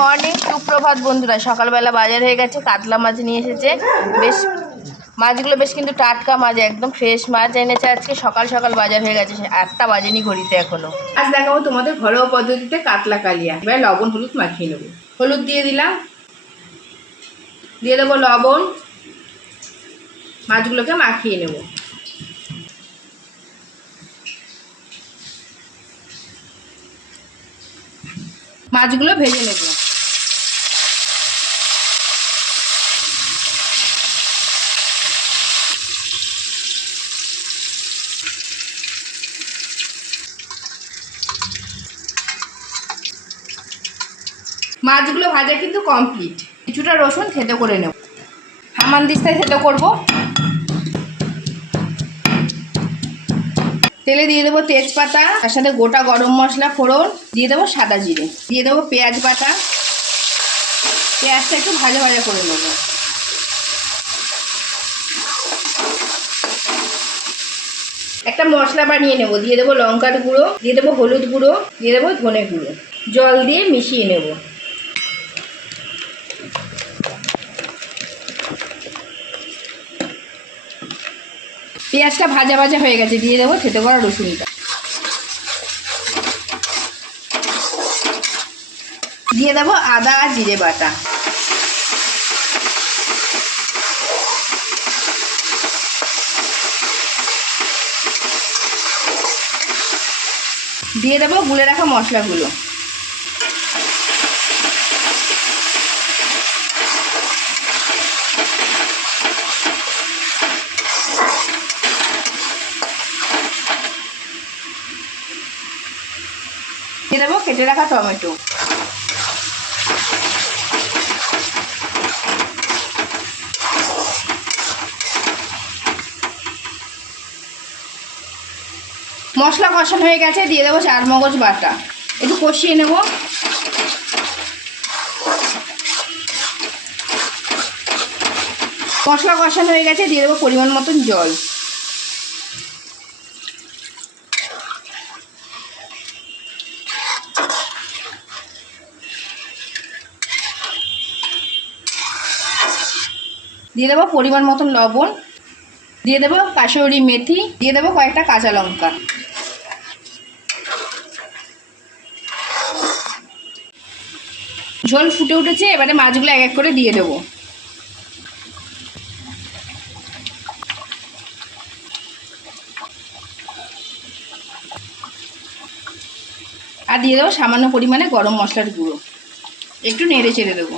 Morning, সুপ্রভাত বন্ধুরা। সকালবেলা বাজার হয়ে গেছে, কাতলা মাছ নিয়ে এসেছে। বেশ মাছগুলো বেশ কিন্তু টাটকা মাছ, একদম ফ্রেশ মাছ এনেছে আজকে। সকাল সকাল বাজার হয়ে গেছে, 8টা বাজেনি ঘড়িতে এখনো। আজ দেখাবো তোমাদের ঘরোয়া পদ্ধতিতে কাতলা কালিয়া। এবার লবণ হলুদ মাখিয়ে নেবো। হলুদ দিয়ে দিলাম, দিয়ে দেবো লবণ। মাছগুলোকে মাখিয়ে নেব। মাছগুলো ভেজে নেব। মাছগুলো ভাজা কিন্তু কমপ্লিট। কিছুটা রসুন থেতো করে নেব, হামানদিস্তায় থেতো করব। তেলে দিয়ে দেবো তেজপাতা, তার সাথে গোটা গরম মশলা ফোড়ন, দিয়ে দেবো সাদা জিরে, দিয়ে দেবো পেঁয়াজ বাটা। পেঁয়াজটা একটু ভাজা ভাজা করে নেব। একটা মশলা বানিয়ে নেব, দিয়ে দেবো লঙ্কার গুঁড়ো, দিয়ে দেবো হলুদ গুঁড়ো, দিয়ে দেবো ধনে গুঁড়ো। জল দিয়ে মিশিয়ে নেব। পেঁয়াজটা ভাজা ভাজা হয়ে গেছে, দিয়ে দেবো থেতো করা রসুনটা, দিয়ে দেবো আদা আর জিরে বাটা, দিয়ে দেবো গুলে রাখা মশলাগুলো, দিয়ে দেবো কেটে রাখা টমেটো, মশলা কষানো হয়ে গেছে, দিয়ে দেবো চারমগজ বাটা, একটু কষিয়ে নেব। মশলা কষানো হয়ে গেছে, দিয়ে দেবো পরিমাণ মতন জল, দিয়ে দেবো পরিমাণ মতন লবণ, দিয়ে দেবো কাসুরি মেথি, দিয়ে দেবো কয়েকটা কাঁচা লঙ্কা। ঝোল ফুটে উঠেছে, এবারে মাছগুলো এক এক করে দিয়ে দেবো। আর দিয়ে দেবো সামান্য পরিমাণে গরম মশলার গুঁড়ো, একটু নেড়ে চেড়ে দেবো।